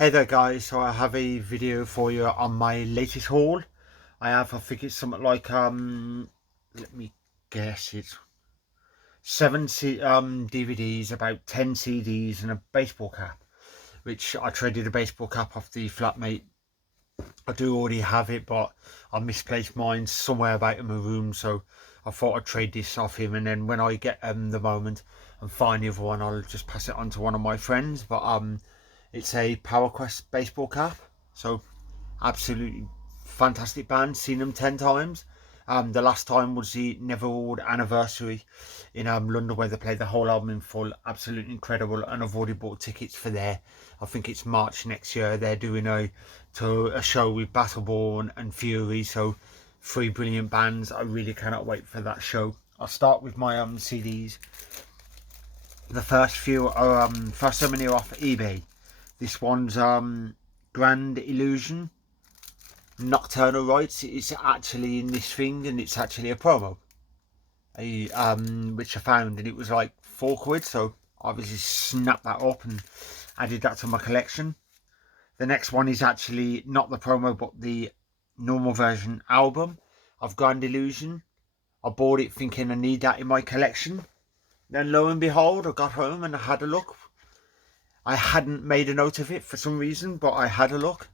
Hey there guys, so I have a video for you on my latest haul. I think it's something like let me guess, it's DVDs, about 10 CDs and a baseball cap, which I traded a baseball cap off the flatmate. I do already have it, but I misplaced mine somewhere about in my room, so I thought I'd trade this off him, and then when I get the moment and find the other one, I'll just pass it on to one of my friends. But it's a Power Quest baseball cap, so absolutely fantastic band. Seen them 10 times. The last time was the Neverwood anniversary in London, where they played the whole album in full. Absolutely incredible, and I've already bought tickets for there. I think it's March next year. They're doing a show with Battleborn and Fury, so three brilliant bands. I really cannot wait for that show. I'll start with my CDs. The first few are first so many are off eBay. This one's Grand Illusion Nocturnal Rites. It's actually in this thing, and it's actually a promo, which I found, and it was like £4, so I obviously snapped that up and added that to my collection. The next one is actually not the promo, but the normal version album of Grand Illusion. I bought it thinking I need that in my collection. Then lo and behold, I got home and I had a look. I hadn't made a note of it for some reason, but I had a look.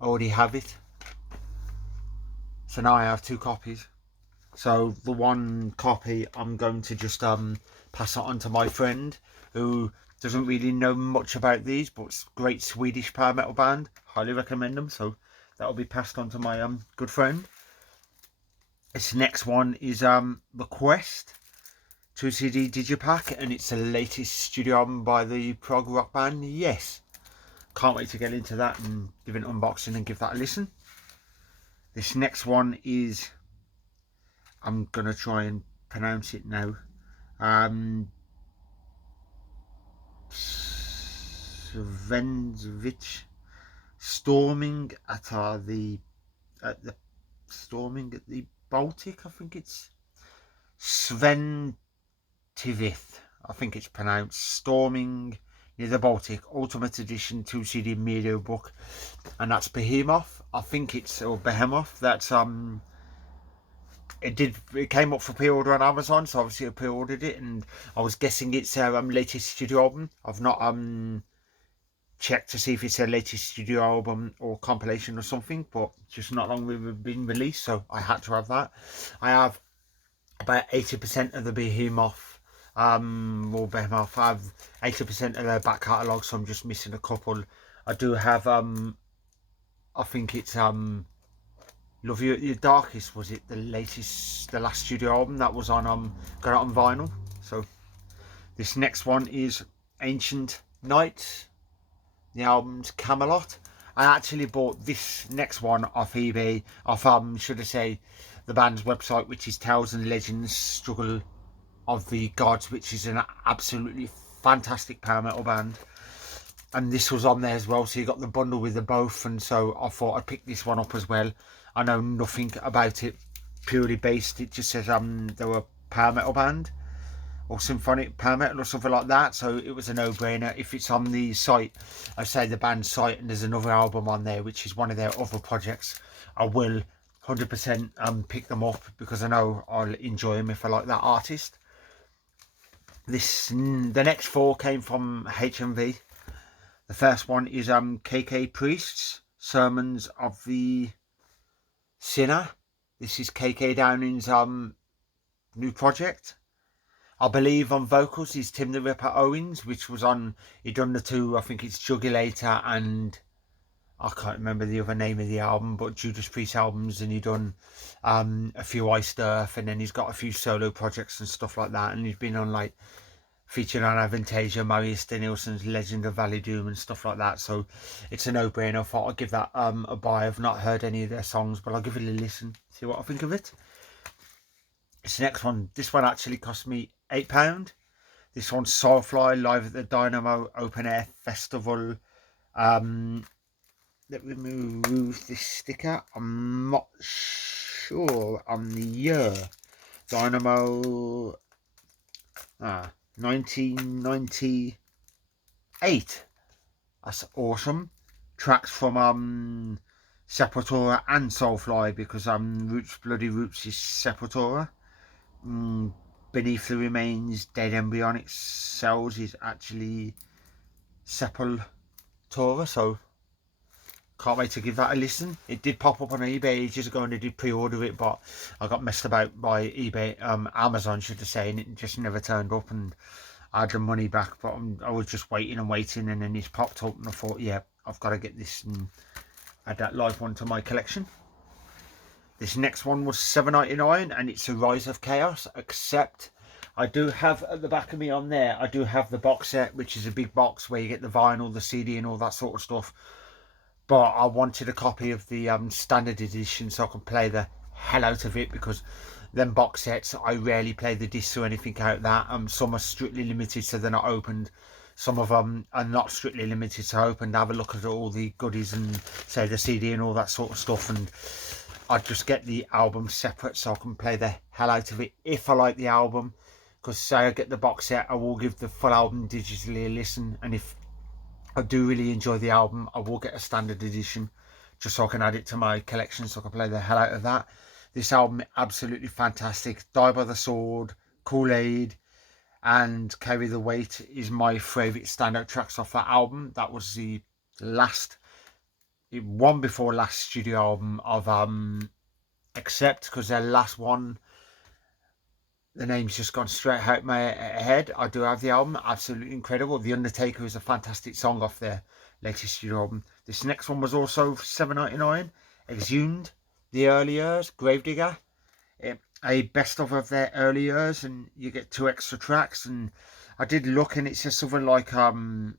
I already have it. So now I have two copies. So the one copy I'm going to just pass it on to my friend who doesn't really know much about these, but it's a great Swedish power metal band. Highly recommend them. So that'll be passed on to my good friend. This next one is The Quest 2 CD Digipack, and it's the latest studio album by the prog rock band Yes. Can't wait to get into that and give an unboxing and give that a listen. This next one is, I'm gonna try and pronounce it now. Svensvich, storming at the storming at the Baltic. I think it's Sventivith. I think it's pronounced storming near the Baltic. Ultimate Edition 2 CD media book, and that's Behemoth. I think it's or Behemoth. That's it came up for pre-order on Amazon, so obviously I pre-ordered it, and I was guessing it's their latest studio album. I've not checked to see if it's their latest studio album or compilation or something, but just not long been released, so I had to have that. I have about 80% of the Behemoth Behemoth. I have 80% of their back catalogue, so I'm just missing a couple. I do have I think it's Love You at Your Darkest, was it the last studio album that was on got it on vinyl. So this next one is Ancient Nights, the album's Camelot. I actually bought this next one off eBay, off should I say the band's website, which is Tales and Legends Struggle of the Gods, which is an absolutely fantastic power metal band. And this was on there as well, so you got the bundle with the both, and so I thought I'd pick this one up as well. I know nothing about it, purely based, it just says they were a power metal band or symphonic power metal or something like that, so it was a no-brainer. If it's on the site, I say the band's site, and there's another album on there which is one of their other projects, I will 100% pick them up, because I know I'll enjoy them if I like that artist. The next four came from HMV. The first one is KK Priests, Sermons of the Sinner. This is KK Downing's new project. I believe on vocals is Tim the Ripper Owens, which was on, he done the two, I think it's Jugulator and I can't remember the other name of the album, but Judas Priest albums, and he done a few Iced Earth, and then he's got a few solo projects and stuff like that, and he's been on like featured on Avantasia, Marius Danielson's Legend of Valley Doom and stuff like that, so it's a no-brainer. I thought I'd give that a buy. I've not heard any of their songs, but I'll give it a listen, see what I think of it. This next one, this one actually cost me £8. This one's Soulfly Live at the Dynamo Open Air Festival. Let me remove this sticker. I'm not sure on the year. Dynamo 1998. That's awesome. tracks from Sepultura and Soulfly, because Roots Bloody Roots is Sepultura. Beneath the Remains, Dead Embryonic Cells is actually Sepultura, so can't wait to give that a listen. It did pop up on eBay ages ago and I did pre-order it, but I got messed about by eBay, Amazon should I say, and it just never turned up and I had the money back. But I was just waiting and waiting, and then it's popped up and I thought, yeah, I've got to get this and add that live one to my collection. This next one was $7.99 and it's a Rise of Chaos, except I do have at the back of me on there, I do have the box set, which is a big box where you get the vinyl, the CD and all that sort of stuff. But I wanted a copy of the standard edition so I can play the hell out of it, because them box sets, I rarely play the discs or anything out of that. Some are strictly limited, so they're not opened. Some of them are not strictly limited, so I opened, have a look at all the goodies and say the CD and all that sort of stuff, and I'd just get the album separate so I can play the hell out of it if I like the album. Because say I get the box set, I will give the full album digitally a listen, and if I do really enjoy the album, I will get a standard edition just so I can add it to my collection so I can play the hell out of that. This album, absolutely fantastic. Die by the Sword, Kool-Aid and Carry the Weight is my favourite standout tracks off that album. That was the last, one before last studio album of Accept, because their last one, the name's just gone straight out my head. I do have the album, absolutely incredible. The Undertaker is a fantastic song off their latest studio album. This next one was also $7.99. Exhumed, The Early Years, Gravedigger. A best of their early years, and you get 2 extra tracks. And I did look and it says something like, I'm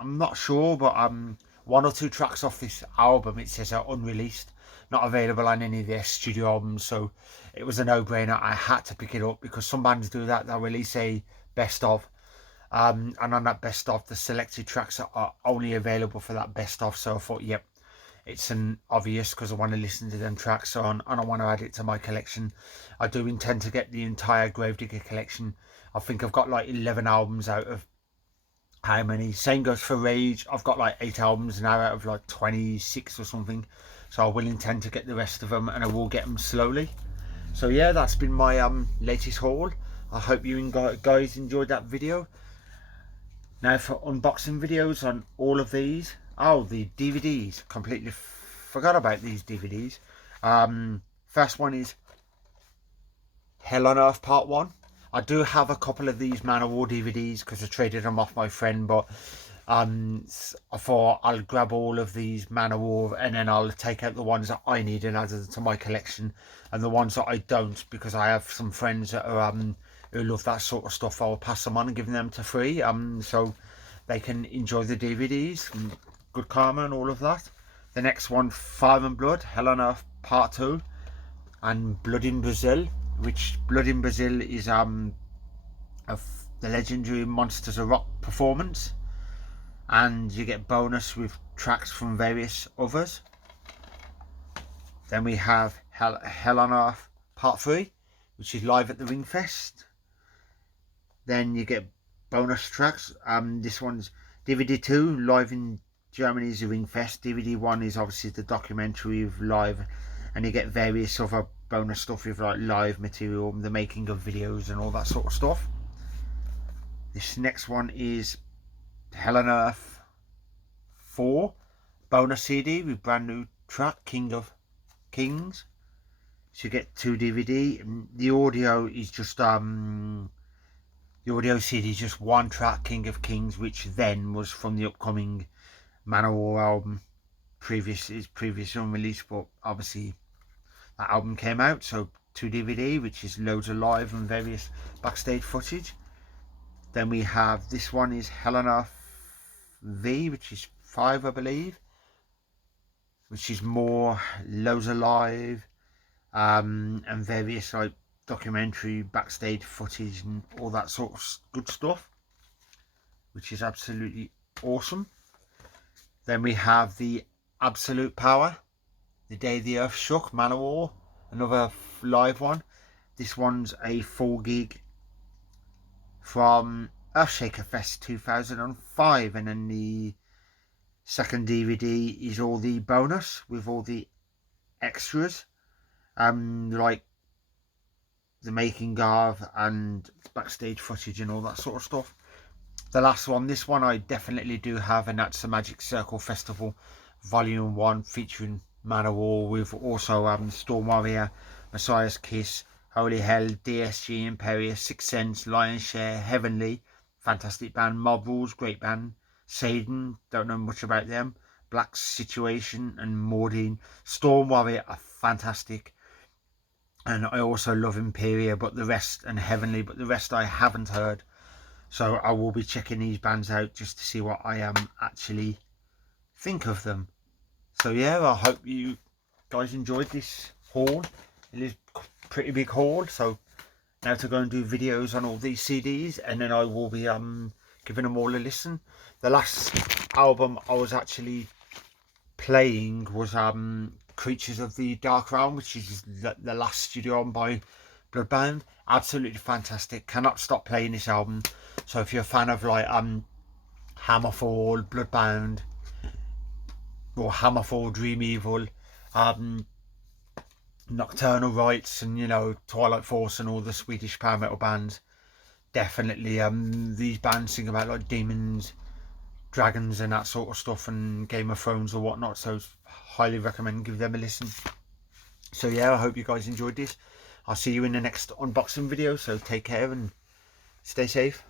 not sure, but 1 or 2 tracks off this album, it says, are unreleased, not available on any of their studio albums. So it was a no-brainer. I had to pick it up because some bands do that. They'll release a best of, and on that best of, the selected tracks are only available for that best of. So I thought, yep, it's an obvious, because I want to listen to them tracks on and I want to add it to my collection. I do intend to get the entire Gravedigger collection. I think I've got like 11 albums out of how many. Same goes for Rage. I've got like 8 albums now out of like 26 or something. So I will intend to get the rest of them, and I will get them slowly. So yeah, that's been my latest haul. I hope you guys enjoyed that video. Now for unboxing videos on all of these. Oh, the DVDs. Completely forgot about these DVDs. First one is Hell on Earth Part 1. I do have a couple of these Manowar DVDs because I traded them off my friend, but I thought I'll grab all of these Manowar and then I'll take out the ones that I need and add them to my collection, and the ones that I don't, because I have some friends that are who love that sort of stuff, I'll pass them on and give them to free, so they can enjoy the DVDs and good karma and all of that. The next one, Fire and Blood, Hell on Earth Part 2, and Blood in Brazil, which Blood in Brazil is of the legendary Monsters of Rock performance, and you get bonus with tracks from various others. Then we have Hell on Earth Part 3, which is live at the Ringfest. Then you get bonus tracks. This one's DVD 2, live in Germany's Ringfest. DVD 1 is obviously the documentary of live, and you get various other bonus stuff with like live material, the making of videos and all that sort of stuff. This next one is Hell on Earth 4 bonus CD with brand new track, King of Kings. So you get 2 DVD, and the audio is just the audio CD is just 1 track, King of Kings, which then was from the upcoming Manowar album, previous unreleased, but obviously that album came out. So 2 DVD, which is loads of live and various backstage footage. Then we have, this one is Hell on Earth V, which is 5 I believe, which is more loads of live and various like documentary backstage footage and all that sort of good stuff, which is absolutely awesome. Then we have the Absolute Power, The Day the Earth Shook, Manowar, another live one. This one's a full gig from Earthshaker Fest 2005, and then the Second DVD is all the bonus with all the extras, like the making of and backstage footage and all that sort of stuff. The last one, this one I definitely do have, and that's the Magic Circle Festival Volume 1 featuring Manowar, with also Storm Warrior, Messiah's Kiss, Holy Hell, DSG, Imperious, Sixth Sense, Lion's Share, Heavenly, fantastic band, Mob Rules, great band, Satan, don't know much about them, Black Situation and Mordine. Storm Warrior are fantastic, and I also love Imperia, but the rest, and Heavenly, but the rest I haven't heard. So I will be checking these bands out just to see what I actually think of them. So yeah, I hope you guys enjoyed this haul. It is a pretty big haul. So now to go and do videos on all these CDs, and then I will be giving them all a listen. The last album I was actually playing was Creatures of the Dark Realm, which is the last studio album by Bloodbound. Absolutely fantastic. Cannot stop playing this album. So if you're a fan of like Hammerfall, Bloodbound, or Hammerfall, Dream Evil, Nocturnal Rites, and Twilight Force and all the Swedish power metal bands, definitely these bands sing about like demons, dragons and that sort of stuff, and Game of Thrones or whatnot. So highly recommend give them a listen. So yeah, I hope you guys enjoyed this. I'll see you in the next unboxing video, so take care and stay safe.